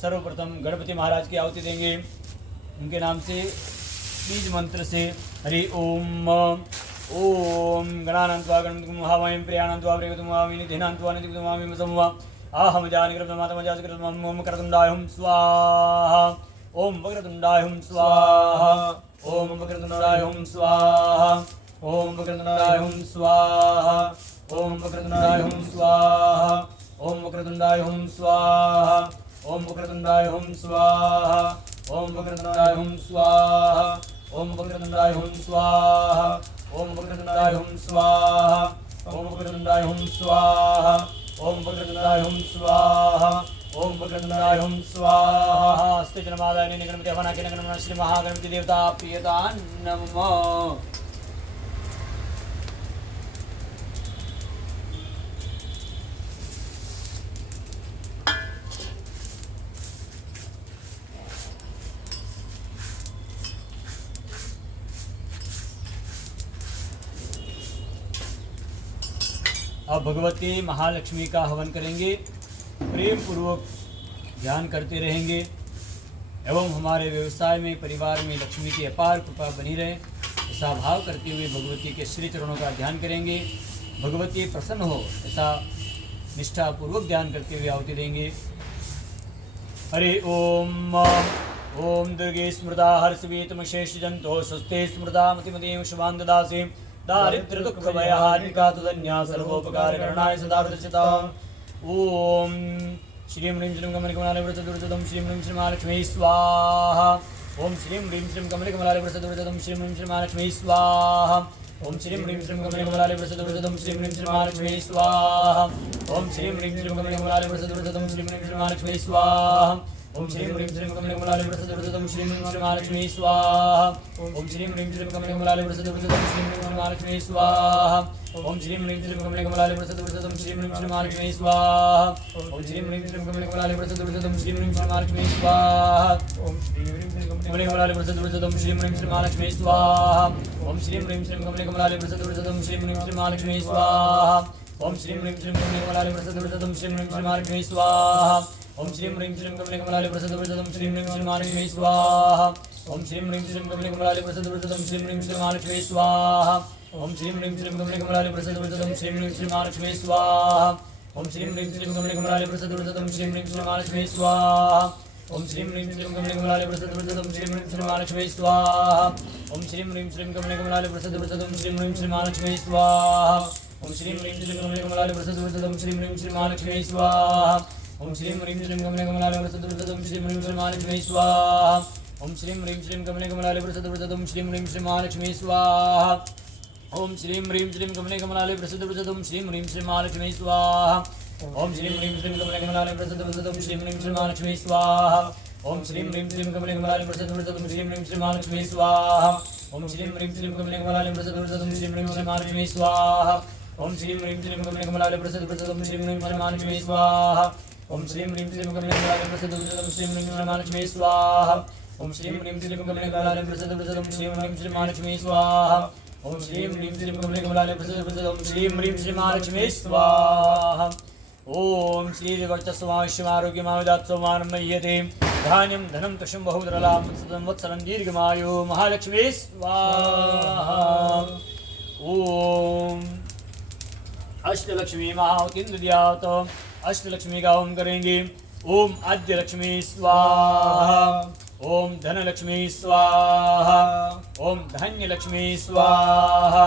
सर्वप्रथम गणपति महाराज की आहुति देंगे। उनके नाम से बीज मंत्र से हरि ओम ओम गणानन्त्वा गणपतिं महामहिं प्रियानन्त्वा प्रियगतं महामि निधिनान्त्वा निधिगतं महामि समवा आहम जानिकृतं मातमजासकृतं ओम करतुण्डाय हुं स्वाहा ओम वक्रतुण्डाय हुं स्वाहा ओम वक्रतुण्डाय हुं स्वाहा ओम वक्रतुण्डाय हुं स्वाहा ओम वक्रतुण्डाय हुं स्वाहा ओम वक्रतुण्डाय हुं स्वाहा ओम वक्रतुण्डाय हुं स्वाहा ओम वक्रतुण्डाय हुं स्वाहा ओम वक्रतुण्डाय हुं स्वाहा ओम वक्रतुण्डाय हुं स्वाहा ओम वक्रतुण्डाय हुं स्वाहा ओम वक्रतुण्डाय हुं स्वाहा ओम वक्रतुण्डाय हुं स्वाहा। अस्ते जन्मादाय गणपति हवनाख्येन गणपति श्री महागणपति देवता प्रियता नमः। अब भगवती महालक्ष्मी का हवन करेंगे। प्रेम पूर्वक ध्यान करते रहेंगे एवं हमारे व्यवसाय में परिवार में लक्ष्मी की अपार कृपा बनी रहे, ऐसा भाव करते हुए भगवती के श्री चरणों का ध्यान करेंगे। भगवती प्रसन्न हो ऐसा निष्ठापूर्वक ध्यान करते हुए आहुति देंगे। हरि ओम ओम दुर्गे स्मृता हर्षवीतमशेष जंतो स्वस्ते स्मृता मतिमतीं शुभां ददासि दारिद्र्य दुःख भयहारिका तुदन्या सर्वोपकार करणाय सदा प्रदर्शिता। ओम श्रीं ह्रीं श्रीं कमलकमलाय व्रतदुर्जदं श्रीं ह्रीं श्री महालक्ष्मी स्वाहा। ओम श्रीं ह्रीं श्रीं कमलकमलाय व्रतदुर्जदं श्रीं ह्रीं श्री महालक्ष्मी स्वाहा। ओम श्रीं ह्रीं श्रीं कमलकमलाय व्रतदुर्जदं श्रीं ह्रीं श्री महालक्ष्मी स्वाहा। ओम श्रीं ह्रीं श्रीं कमलकमलाय व्रतदुर्जदं श्रीं ह्रीं श्री महालक्ष्मी स्वाहा। ओम श्रीं ह्रीं श्रीं कमलकमलाय व्रतदुर्जदं श्रीं ह्रीं श्री महालक्ष्मी स्वाहा। ओम श्रीं ह्रीं श्रीं कमलकमलाय व्रतदुर्जदं श्रीं ह्रीं श्री महालक्ष्मी स्वाहा। ओम श्रीं ह्रीं श्रीं कमलकमलाय व्रतदुर्जदं श्रीं ह्रीं श्री महालक्ष्मी स्वाहा। ओम श्रीं ह्रीं श्रीं कमलकमलाय व्रतदुर्जदं श्रीं ह्रीं श्री महालक्ष्मी स्वाहा। ओम श्रीं ह्रीं श्रीं कमलकमलाय व्रतदुर्जदं श्रीं ह्रीं श्री महालक्ष्मी स्वाहा। ओम श्रीं ह्रीं श्रीं कमलकमलाय व्रतदुर्जदं श्रीं ह्रीं श्री महालक्ष्मी स्वाहा। ओम श्रीं ह्रीं श्रीं कमलकमलाय व्रतदुर्जदं श्रीं ह्रीं श्री महालक्ष्मी स्वाहा। ओम श्रीं ह्रीं श्रीं कमलकमलाय व्रतदुर्जदं श्रीं ह्रीं श्री महालक्ष्मी स्वाहा। ओम श्रीं ह्रीं श्रीं कमलकमलाय व्रतदुर्जदं श्रीं ह्रीं श्री महालक्ष्मी स्वाहा। ओम श्रीं ह्रीं श्रीं कमलकमलाय व्रतदुर्जदं श्रीं ह्रीं श्री महालक्ष्मी स्वाहा। ओम श्रीं ह्रीं श्रीं कमलकमलाय व्रतदुर्जदं श्रीं ह्रीं श्री महालक्ष्मी स्वाहा। ओम श्रीं ह्रीं श्रीं कमलकमलाय व्रतदुर्जदं श्रीं ह्रीं श्री महालक्ष्मी स्वाहा। ओम श्रीं ह्रीं श्रीं कमलकमलाय व्रतदुर्जदं श्रीं ह्रीं श्री महालक्ष्मी स्वाहा। ओम श्रीं ह्रीं श्रीं कमलकमलाय व्रतदुर्जदं श्रीं ह्रीं श्री महालक्ष्मी स्वाहा। ओम श्रीं ह्रीं श्रीं कमलकमलाय व्रतदुर्जदं श्रीं ह्रीं श्री महालक्ष्मी स्वाहा। ओम श्रीं ह्रीं श्रीं कमलकमलाय व्रतदुर्जदं श्रीं ह्रीं श्री महालक्ष्मी स्वाहा। ओम श्रीं ह्रीं श्रीं कमलकमलाय व्रतदुर्जदं श्रीं ह्रीं श्री महालक्ष्मी स्वाहा। ओम श्रीं ह्रीं श्रीं कमलकमलाय व्रतदुर्जदं श्रीं ह्रीं श्री महालक्ष्मी स्वाहा। ओम श्रीं ह्रीं श्रीं कमलकमलाय व्रतदुर्जदं श्रीं ह्रीं श्री महालक्ष्मी स्वाहा। ओम श्रीं ह्रीं श्रीं कमलकमलाय व्रतदुर्जदं श्रीं ह्रीं श्री महालक्ष्मी स्वाहा। ओम श्रीं ह्रीं श्रीं कमलकमलाय व्रतदुर्जदं श्रीं ह्रीं श्री महालक्ष्मी स्वाहा। ओम श्रीं ह्रीं श्रीं कमलकमलाय व्रतदुर्जदं श्रीं ह्रीं श्री महालक्ष्मी स्वाहा। ओम श्रीं ह्रीं श्रीं कमलकमलाय व्रतदुर्जदं श्रीं ह्रीं श्री महालक्ष्मी स्वाहा। ओम श्रीं ह्रीं श्रीं कमलकमलाय व्रतदुर्जदं श्रीं ह्रीं श्री महालक्ष्मी स्वाहा। ओम श्रीर्वक्षस्वाश्यमारोग्यमाविदात्सोमानमय्यते धान्यं धनं तुषं बहुधरलां वत्सलं दीर्घमायु महालक्ष्मी स्वाहा। ओम अष्टलक्ष्मी महावतीं दद्यात्। अष्टलक्ष्मी का होम करेंगे। ओम आद्य लक्ष्मी स्वाहा। ओम धनलक्ष्मी स्वाहा। ओम धान्यलक्ष्मी स्वाहा।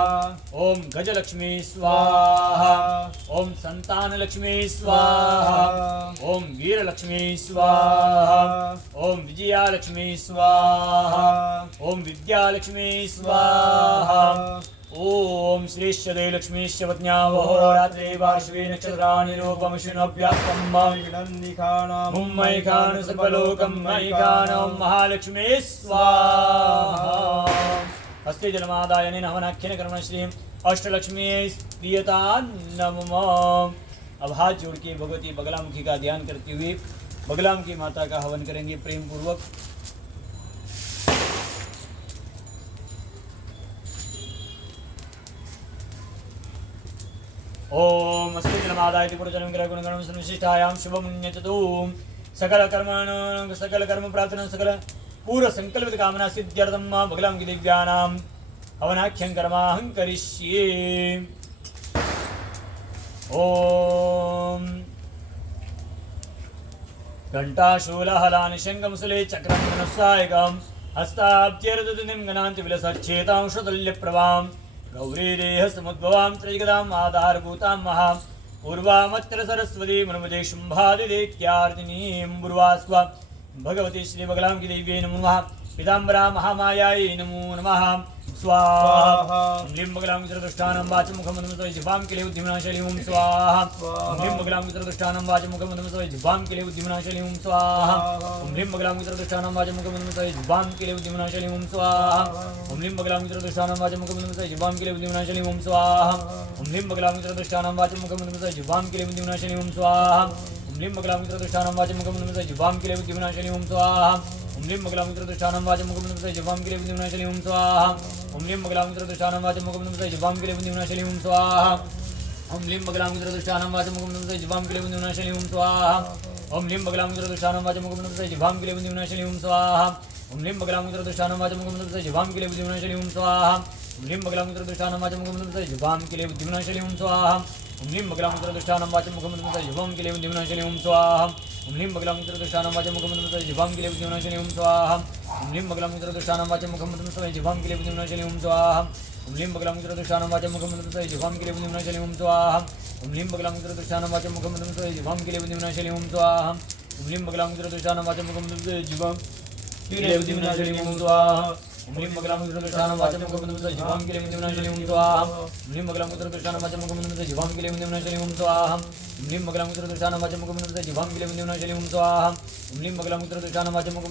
ओम गजलक्ष्मी स्वाहा। ओम संतानलक्ष्मी स्वाहा। ओम वीरलक्ष्मी स्वाहा। ओम विजयालक्ष्मी स्वाहा। ओम विद्यालक्ष्मी स्वाहा। ओम श्रीश्चदे लक्ष्मीश्चवज्ञावहोरात्रे पार्श्वे नक्षत्राणि रूपमश्विनोऽभ्याप्तं मुम्मैकान् सर्वलोकं मैकानं महालक्ष्मी स्वाहा। हस्ते जलमादाय हवनाख्येन कर्मण श्रीं अष्टलक्ष्मी प्रियता नमः। अब हाथ जोड़ के भगवती बगलामुखी का ध्यान करते हुए बगलामुखी माता का हवन करेंगे प्रेम पूर्वक। ओम अस्मद्जनमादाय त्रिपुरजनं ग्रहगुणगणं संविशिष्टायां शुभमुन्यततों सकल कर्माणां सकल कर्म प्रार्थना सकल पूर्ण संकल्पित कामना सिद्ध्यर्थं बगलां दिव्यानां हवनाख्यं कर्माहं करिष्ये। ओम घंटाशूलहलानिशङ्कमुसले चक्रं धनुस्सायकं हस्ताब्जेरदुदिं गणान्ति विलसच्चेतां श्रुतुल्यप्रभां गौरीदेहसमुद्भवां त्रिजगदाम् आधारभूतां महां पूर्वामत्र सरस्वती मनुमदे शुम्भादिदेत्यार्दिनीं बुर्वास्व भगवती श्रीबगलां की देव्यै नमो नमः। पीताम्बरा महामायायै नमो नमः। स्वाहा। ह्रीं बगलां चतुष्टानं वाचमुखं नमस्ते जिह्वां किले उद्धिमनाशली ओं स्वाहा। ह्रीं बगलां चतुष्टानं वाचमुखं नमस्ते जिह्वां किले उद्धिमनाशली ओं स्वाहा। ह्रीं बगलां चतुष्टानं वाचमुखं नमस्ते जिह्वां किले उद्धिमनाशली ओं स्वाहा। ह्रीं बगलां चतुष्टानं वाचमुखं नमस्ते जिह्वां किले उद्धिमनाशली ओं स्वाहा। ह्रीं बगलां चतुष्टानं वाचमुखं नमस्ते जिह्वां किले उद्धिमनाशली ओं स्वाहा। ह्रीं बगलां चतुष्टानं वाचमुखं नमस्ते जिह्वां किले उद्धिमनाशली ओं स्वाहा। ह्रीं बगलां चतुष्टानं वाचमुखं नमस्ते जिह्वां किले उद्धिमनाशली ओं स्वाहा। ह्रीं बगलां चतुष्टानं वाचमुखं नमस्ते जिह्वां किले उद्धिमनाशली ओं स्वाहा। ह्रीं बगलां चतुष्टानं वाचमुखं नमस्ते जिह्वां किले उद्धिमनाशली ओं स्वाहा। ह्रीं बगलां चतुष्टानं वाचमुखं नमस्ते जिह्वां किले उद्धिमनाशली ओं स्वाहा। ह्रीं बगलां चतुष्टानं वाचमुखं नमस्ते जिह्वां किले उद्धिमनाशली ओं स्वाहा। ह्रीं बगलां चतुष्टानं वाचमुखं नमस्ते जिह्वां किले उद्धिमनाशली ओं स्वाहा। ह्रीं बगलां चतुष्टानं वाचमुखं नमस्ते जिह्वां किले उद्धिमनाशली ओं स्वाहा। ह्रीं बगलां चतुष्टानं वाचमुखं नमस्ते जिह्वां किले उद्धिमनाशली ओं स्वाहा। ह्रीं बगलां चतुष्टानं वाचमुखं नमस्ते जिह्वां किले उद्धिमनाशली ओं स्वाहा। ह्रीं बगलां चतुष्टानं वाचमुखं नमस्ते जिह्वां किले उद्धिमनाशली ओं स्वाहा। ह्रीं बगलां चतुष्टानं वाचमुखं नमस्ते जिह्वां किले उद्धिमनाशली ओं स्वाहा। ह्रीं बगलां चतुष्टानं वाचमुखं नमस्ते जिह्वां किले उद्धिमनाशली ओं स्वाहा। ह्रीं बगलां चतुष्टानं वाचमुखं नमस्ते जिह्वां किले उद्धिमनाशली ओं स्वाहा। ह्रीं बगलां चतुष्टानं वाचमुखं नमस्ते जिह्वां किले उद्धिमनाशली ओं स्वाहा। ह्रीं बगलां चतुष्टानं वाचमुखं नमस्ते जिह्वां किले उद्धिमनाशली ओं स्वाहा। ह्रीं बगलां चतुष्टानं वाचमुखं नमस्ते जिह्वां किले उद्धिमनाशली ओं स्वाहा। ह्रीं बगलां चतुष्टानं वाचमुखं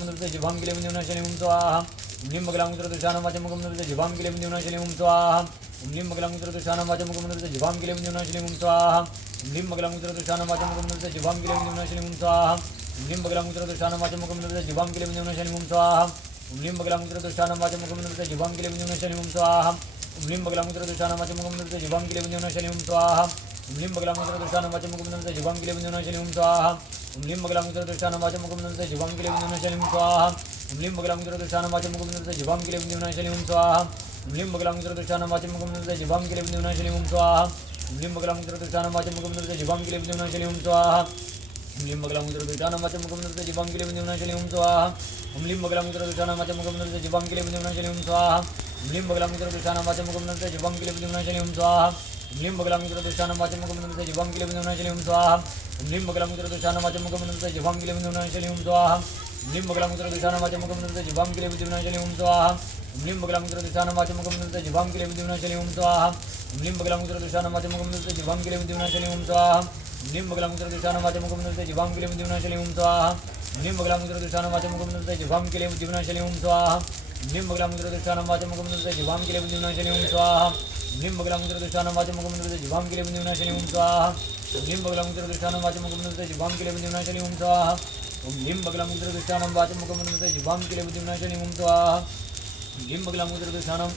नमस्ते जिह्वां किले उद्धिमनाशली ओं स्वाहा। ह्रीं बगलां चतुष्टानं वाचमुखं नमस्ते जिह्वां किले उद्धिमनाशली ओं स्वाहा। ह्रीं बगलां चतुष्टानं वाचमुखं नमस्ते जिह्वां किले उद्धिमनाशली ओं स्वाहा। ह्रीं बगलां चतुष्टानं वाचमुखं नमस्ते जिह्वां किले उद्धिमनाशली ओं स्वाहा। ह्रीं बगलां चतुष्टानं वाचमुखं नमस्ते जिह्वां किले उद्धिमनाशली ओं स्वाहा। ह्रीं बगलां चतुष्टानं वाचमुखं नमस्ते जिह्वां किले उद्धिमनाशली ओं स्वाहा। ह्रीं बगलां चतुष्टानं वाचमुखं नमस्ते जिह्वां किले उद्धिमनाशली ओं स्वाहा। ह्रीं बगलां चतुष्टानं वाचमुखं नमस्ते जिह्वां किले उद्धिमनाशली ओं स्वाहा। ह्रीं बगलां चतुष्टानं वाचमुखं नमस्ते जिह्वां किले उद्धिमनाशली ओं स्वाहा। ह्रीं बगलां चतुष्टानं वाचमुखं नमस्ते जिह्वां किले उद्धिमनाशली ओं स्वाहा। ह्रीं बगलां चतुष्टानं वाचमुखं नमस्ते जिह्वां किले उद्धिमनाशली ओं स्वाहा। ह्रीं बगलां चतुष्टानं वाचमुखं नमस्ते जिह्वां किले उद्धिमनाशली ओं स्वाहा। ह्रीं बगलां चतुष्टानं वाचमुखं नमस्ते जिह्वां किले उद्धिमनाशली ओं स्वाहा। ह्रीं बगलां चतुष्टानं वाचमुखं नमस्ते जिह्वां किले उद्धिमनाशली ओं स्वाहा। ह्रीं बगलां चतुष्टानं वाचमुखं नमस्ते जिह्वां किले उद्धिमनाशली ओं स्वाहा। ह्रीं बगलां चतुष्टानं वाचमुखं नमस्ते जिह्वां किले उद्धिमनाशली ओं स्वाहा। ह्रीं बगलां चतुष्टानं वाचमुखं नमस्ते जिह्वां किले उद्धिमनाशली ओं स्वाहा। ह्रीं बगलां चतुष्टानं वाचमुखं नमस्ते जिह्वां किले उद्धिमनाशली ओं स्वाहा। ह्रीं बगलां चतुष्टानं वाचमुखं नमस्ते जिह्वां किले उद्धिमनाशली ओं स्वाहा। ह्रीं बगलां चतुष्टानं वाचमुखं नमस्ते जिह्वां किले उद्धिमनाशली ओं स्वाहा। ह्रीं बगलां चतुष्टानं वाचमुखं नमस्ते जिह्वां किले उद्धिमनाशली ओं स्वाहा। ह्रीं बगलां चतुष्टानं वाचमुखं नमस्ते जिह्वां किले उद्धिमनाशली ओं स्वाहा। ह्रीं बगलां चतुष्टानं वाचमुखं नमस्ते जिह्वां किले उद्धिमनाशली ओं स्वाहा। ह्रीं बगलां चतुष्टानं वाचमुखं नमस्ते जिह्वां किले उद्धिमनाशली ओं स्वाहा। ह्रीं बगलां चतुष्टानं वाचमुखं नमस्ते जिह्वां किले उद्धिमनाशली ओं स्वाहा। ह्रीं बगलां चतुष्टानं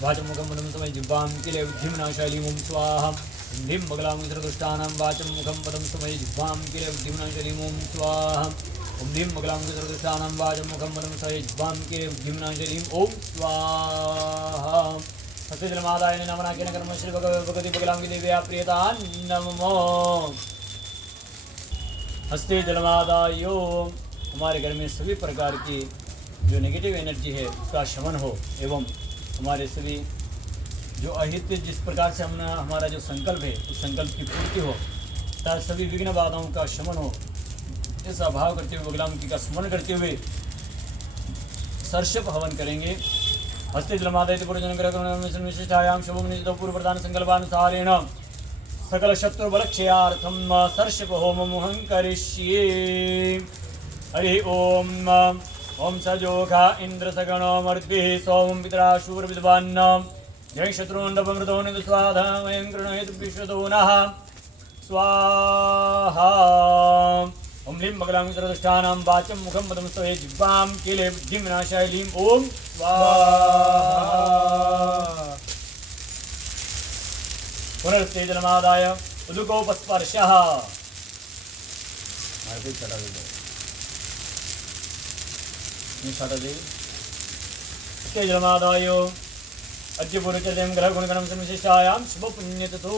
वाचमुखं नमस्ते जिह्वां किले उद्धिमनाशली ओं स्वाहा। ह्रीं बगलां चतुष्टानं वाचमुखं पदं समय जिह्वां किले उद्धिमनाशली ओं स्वाहा। ह्रीं बगलां चतुष्टानं वाचमुखं पदं समय जिह्वां किले उद्धिमनाशली ओं स्वाहा। हस्ते जलमादाय नमनाख्येन कर्म श्री भगवती बगलां की देव्या प्रियता नमो। हस्ते जलमादायो हमारे घर में सभी प्रकार की जो नेगेटिव एनर्जी है उसका शमन हो एवं हमारे सभी जो अहित जिस प्रकार से हमने हमारा जो संकल्प है उस संकल्प की पूर्ति हो तथा सभी विघ्न बाधाओं का शमन हो, ऐसा भाव करते हुए बगलां की का स्मरण करते हुए सर्षप हवन करेंगे। हस्ते जलमादाय त्रिपुरजनग्रहगुणं विशिष्टायां शुभमुनितो पूर्वप्रधान संकल्पानुसारेण सकल शत्रुबलक्षयार्थं सर्षप होममुहं करिष्ये। हरि ओम। ओम सजोघा इंद्र सगणो मर्द्भिः सोमं पितरा शूरविद्वान् जय शत्रुण्डपमृतो निदस्वाधा वयं गृह्णेतु विश्वतो नः स्वाहा। ओम ह्रीं बगलां चतुष्टानां वाचं मुखं पदं स्तवे जिह्वां किले बुद्धिं विनाशाय ह्रीं ओम स्वाहा। पुनर्तेजनमादाय उदुकोपस्पर्शः तेजनमादाय अद्यपूर्वचर्यं ग्रह गुणगणम समशिष्टायाम शुभ पुण्य तथो।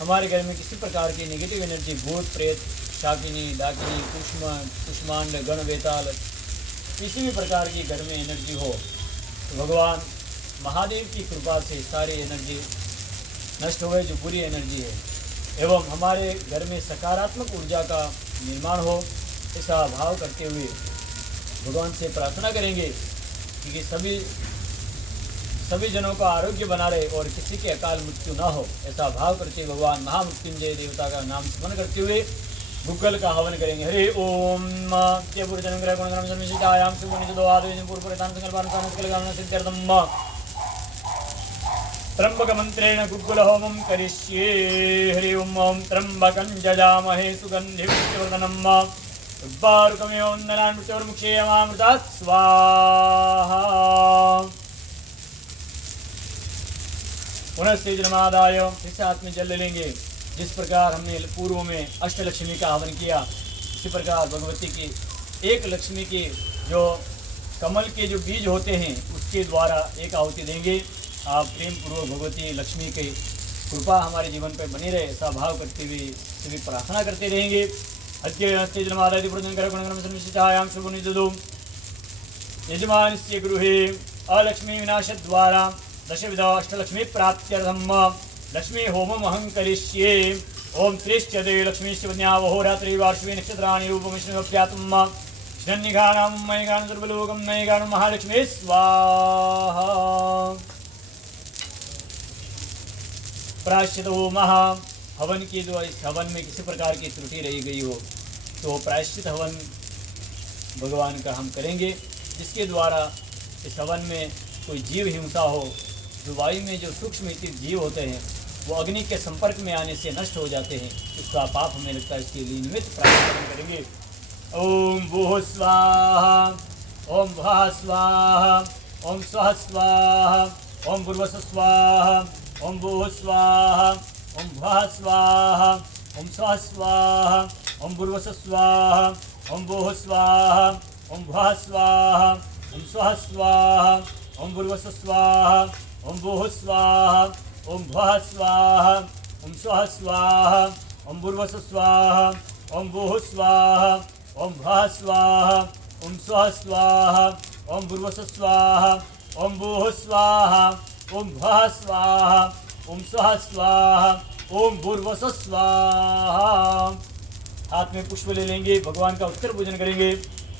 हमारे घर में किसी प्रकार की नेगेटिव एनर्जी, भूत प्रेत, शाकिनी, डाकिनी, कुष्मांड, गण बेताल, किसी भी प्रकार की घर में एनर्जी हो तो भगवान महादेव की कृपा से सारी एनर्जी नष्ट हो गए, जो बुरी एनर्जी है, एवं हमारे घर में सकारात्मक ऊर्जा का निर्माण हो, ऐसा भाव करते हुए भगवान से प्रार्थना करेंगे कि सभी जनों का आरोग्य बना रहे और किसी के अकाल मृत्यु ना हो, ऐसा भाव करते भगवान महामृत्युंजय देवता का नाम स्मरण करते हुए गुग्गल का हवन करेंगे। हरे ओम त्र्यंबक मंत्रेण गुग्गुल होमं करिष्ये। हरि ओम त्र्यंबकं जजामहे सुगंधिं पुष्टिवर्धनम् उर्वारुकमिव वन्दनान् मृत्योर्मुक्षेयमामृतात् स्वाहा। पुनस्तेजनमादाय फिर से हाथ में जल ले लेंगे। जिस प्रकार हमने पूर्व में अष्टलक्ष्मी का हवन किया, इसी प्रकार भगवती की एक लक्ष्मी के जो कमल के जो बीज होते हैं उसके द्वारा एक आहुति देंगे। आप प्रेम पूर्वक भगवती लक्ष्मी की कृपा हमारे जीवन पर बनी रहे, ऐसा भाव करते हुए सभी प्रार्थना करते रहेंगे। अद्यजनमादाय गुणगणम शुभनिदो यजमानस्य गृहे अलक्ष्मी विनाश द्वारा दशविध अष्टलक्ष्मी प्राप्त्यर्थम लक्ष्मी होमम अहं करिष्ये। ओम श्रेष्ठ्यते लक्ष्मी शिवन्यावहोरात्रि वार्षिकी नक्षत्राणि रूपमिष्णुव्यातम शन्निघानां मयिघान दुर्बलोकं नयिघान महालक्ष्मी स्वाहा। प्रायश्चित होमः हवन की जो इस हवन में किसी प्रकार की त्रुटि रही गई हो तो प्रायश्चित हवन भगवान का हम करेंगे, जिसके द्वारा इस हवन में कोई जीव हिंसा हो, जो वायु में जो सूक्ष्म जीव होते हैं वो अग्नि के संपर्क में आने से नष्ट हो जाते हैं, उसका पाप हमें लगता है। इसके लिए निमित्त प्रार्थना करेंगे। ओम भूः स्वाहा, ओम भः स्वाहा, ओम स्वः स्वाहा, ओम भूर्भुवः स्वाहा, ओम भूः स्वाहा, ओम भः स्वाहा, ओम स्वः स्वाहा, ओम भूर्भुवः स्वाहा, ओम भूः स्वाहा, ओम भः स्वाहा, ओम स्वः स्वाहा, ओम भूर्भुवः स्वाहा, ओम भूः स्वाहा, ओम भः स्वाहा, ओम स्वः स्वाहा, ओम भूर्भुवः स्वाहा, ओम भूः स्वाहा, ओम भः स्वाहा, ओम स्वः स्वाहा, ओम भूर्भुवः स्वाहा, ओम भूः स्वाहा, ओम भः स्वाहा, ओम स्वः स्वाहा, ओम भूर्भुवः स्वाहा। हाथ में पुष्प ले लेंगे, भगवान का उत्तर पूजन करेंगे।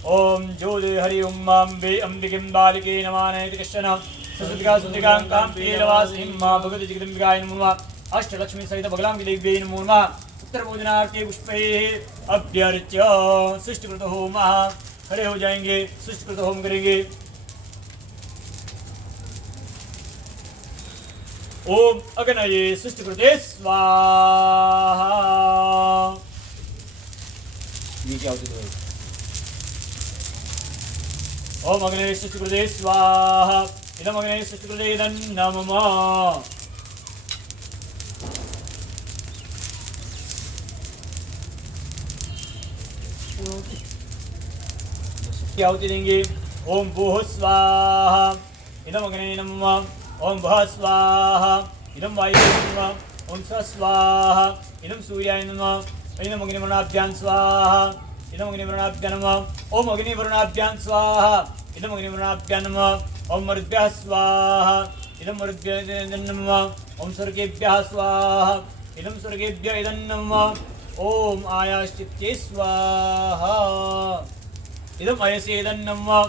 ओम ज्योति हरि ओम अम्बे अम्बिकिं बालिके नमानयति कश्चन सुसुतिका सुतिकां प्रियवासिनीं भगवती जगदम्बिकाय नमो नमः। अष्टलक्ष्मी सहित बगलां देव्यै नमो नमः। उत्तर पूजनार्थे पुष्पैः अभ्यर्च्य सृष्टिकृत होमः। खड़े हो जाएंगे, सृष्टिकृत होम करेंगे। ओम अग्नये सृष्टिकृते स्वाहा। ये क्या होती है? ओम अग्नये सृष्टिकृते स्वाहा। इदम अग्नये सृष्टिकृते नमः। क्या होती देंगे? ओम भूः स्वाहा। इदम अग्नये नमः। ओम भः स्वाहा। इदम वायुवे नमः। ओम स्वः स्वाहा। इदम सूर्याय नमः। इदम अग्निवर्णाभ्यां स्वाहा। इदम अग्निवर्णाभ्यां नमः। ओम अग्निवर्णाभ्यां स्वाहा। इदम अग्निवर्णाभ्यां नमः। ओम मरुद्भ्यः स्वाहा। इदम मरुद्भ्यः नमः। ओम स्वर्गेभ्यः स्वाहा। इदम स्वर्गेभ्यः नमः। ओम आयाश्चित्ते स्वाहा। इदम अयसे नमः।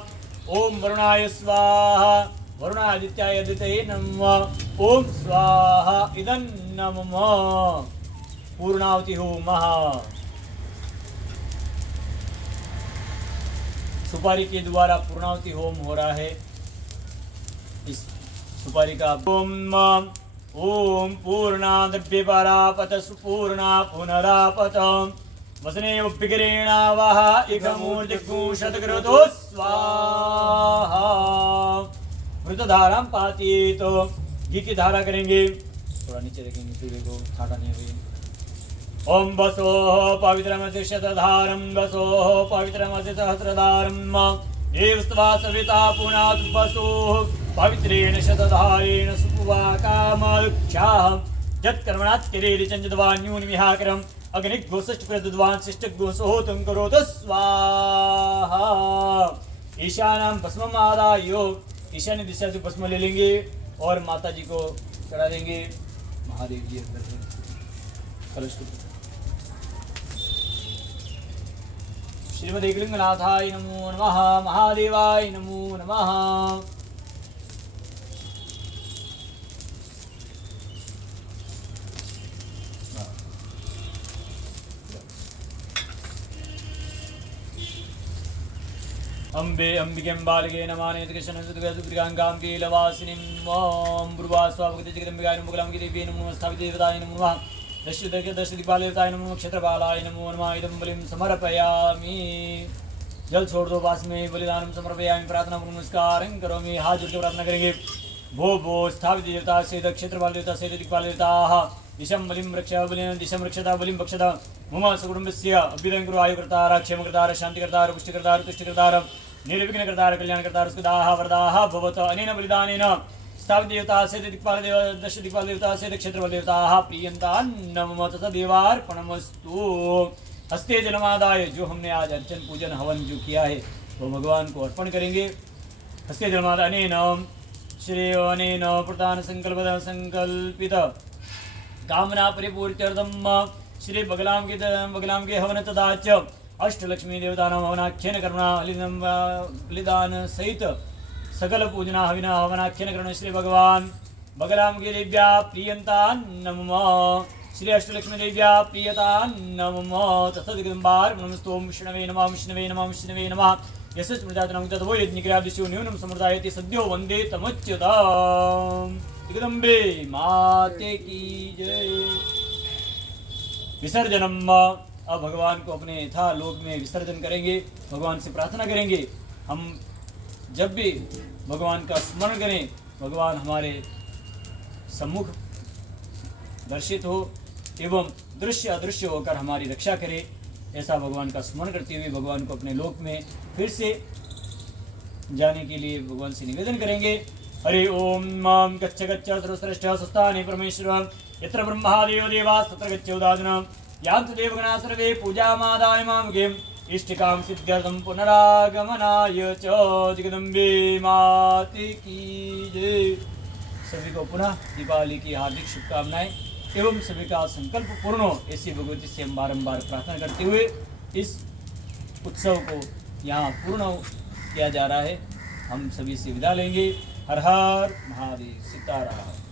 ओम वरुणाय स्वाहा। वरुणादित्याय आदित्ये नमः। ओम स्वाहा इदं नमः। पूर्णाहुति होमः। सुपारी के द्वारा पूर्णाहुति होम हो रहा है। इस सुपारी का ओम पूर्णा द्रव्य परापत सुपूर्णा पुनरापत वसने विग्रेणावह एकमूर्तिगुशतकृतो स्वाहा। मृतधारां पाति तो घी की धारा करेंगे। थोड़ा नीचे रखेंगे सूर्य को, ठाटा नहीं हुई। ओम वसो पवित्रमसि शतधारं वसो पवित्रमसि सहस्रधारं देवस्त्वा सविता पुनात् वसो पवित्रेण शतधारेण सुपुवाकामालुक्षाः यत्कर्मणात्किरीरिचञ्जद्वान्यूनमिहाकरम् अग्निघोषष्टप्रदद्वान् शिष्टघोषोतं करोतु स्वाहा। ईशानां भस्मम् आदाय ईशान्य दिशा से भस्म ले लेंगे और माता जी को चढ़ा देंगे। महादेव जी अंदर से कलश को। श्रीमद् एकलिंगनाथाय नमो नमः, महादेवाय नमो नमः। अम्बे अंबिके बालिके नमाने कृष्णसुतगसुत्रिकां कीलवासिनीं ॐ ब्रुवास्वाभगतिजगदम्बिकाय नमो मुगलां देव्यै नमो स्थापित देवताय नमो नमः। दशदिक्पालदेवताय नमो क्षेत्रपालाय नमो नमः। इदं बलिं समर्पयामि। जल छोड़ दो, पास में बलिदानम समर्पयामि। प्रार्थना नमस्कारं करोमि। हाथ जोड़ के प्रार्थना करेंगे। भो भो स्थापित देवता से क्षेत्रपाल देवता से दिक्पाल देवताः दिशं बलिं रक्ष बलिं दिशं रक्षता बलिं भक्षता मम सकुटुम्बस्य अभ्युदयं कुरु। आयुकर्तार क्षेमकर्तार शान्तिकर्तार पुष्टिकर्तार तुष्टिकर्तार निर्विघ्नकर्तार कल्याणकर्तार सुखदाः वरदाः भवत। अनेन बलिदानेन स्थापित देवता से दिक्पाल देव दश दिक्पाल देवता से क्षेत्रपाल देवताः प्रियन्तान् नमः तदेवार्पणमस्तु। हस्ते जलमादाय जो हमने आज अर्चन पूजन हवन जो किया है वो भगवान को अर्पण करेंगे। हस्ते जलमादाय अनेन श्री अनेन प्रधान संकल्पित कामना परिपूर्त्यर्थम श्री बगलाम के हवन तथा च अष्टलक्ष्मी देवतानां हवनाख्यन कर्मणा बलिदान सहित सकल पूजना हविना हवनाख्यन करण श्री भगवान बगलाम के देव्या प्रियंतान् नमः। श्री अष्टलक्ष्मी देव्या प्रियतान् नमः। तत्सदिगंबार नमस्तोम विष्णवे नमः विष्णवे नमः विष्णवे नमः। यशस्मृतात्मं तद्वो यज्ञक्रियादिशो न्यूनं समृदायति सद्यो वन्दे तमुच्यताम्। जगदम्बे माते की जय। विसर्जनम। अब भगवान को अपने यथा लोक में विसर्जन करेंगे। भगवान से प्रार्थना करेंगे। हम जब भी भगवान का स्मरण करें, भगवान हमारे सम्मुख दर्शित हो एवं दृश्य अदृश्य होकर हमारी रक्षा करे। ऐसा भगवान का स्मरण करते हुए भगवान को अपने लोक में फिर से जाने के लिए भगवान से निवेदन करेंगे। हरि ओम मां गच्छ गच्छ सर्वश्रेष्ठ सुस्थाने परमेश्वर यत्र ब्रह्मादेव देवाः तत्र गच्छ उदाजनम् यान्तु देवगणाः सर्वे पूजामादाय मामगे इष्टिकां सिद्ध्यर्थं पुनरागमनाय च। जगदम्बे माते की जय। सभी को पुनः दीपावली की हार्दिक शुभकामनाएं एवं सभी का संकल्प पूर्ण हो, ऐसी भगवती से हम बारंबार प्रार्थना करते हुए इस उत्सव को यहाँ पूर्ण किया जा रहा है। हम सभी से विदा लेंगे। हर हर महादेव। सीताराम।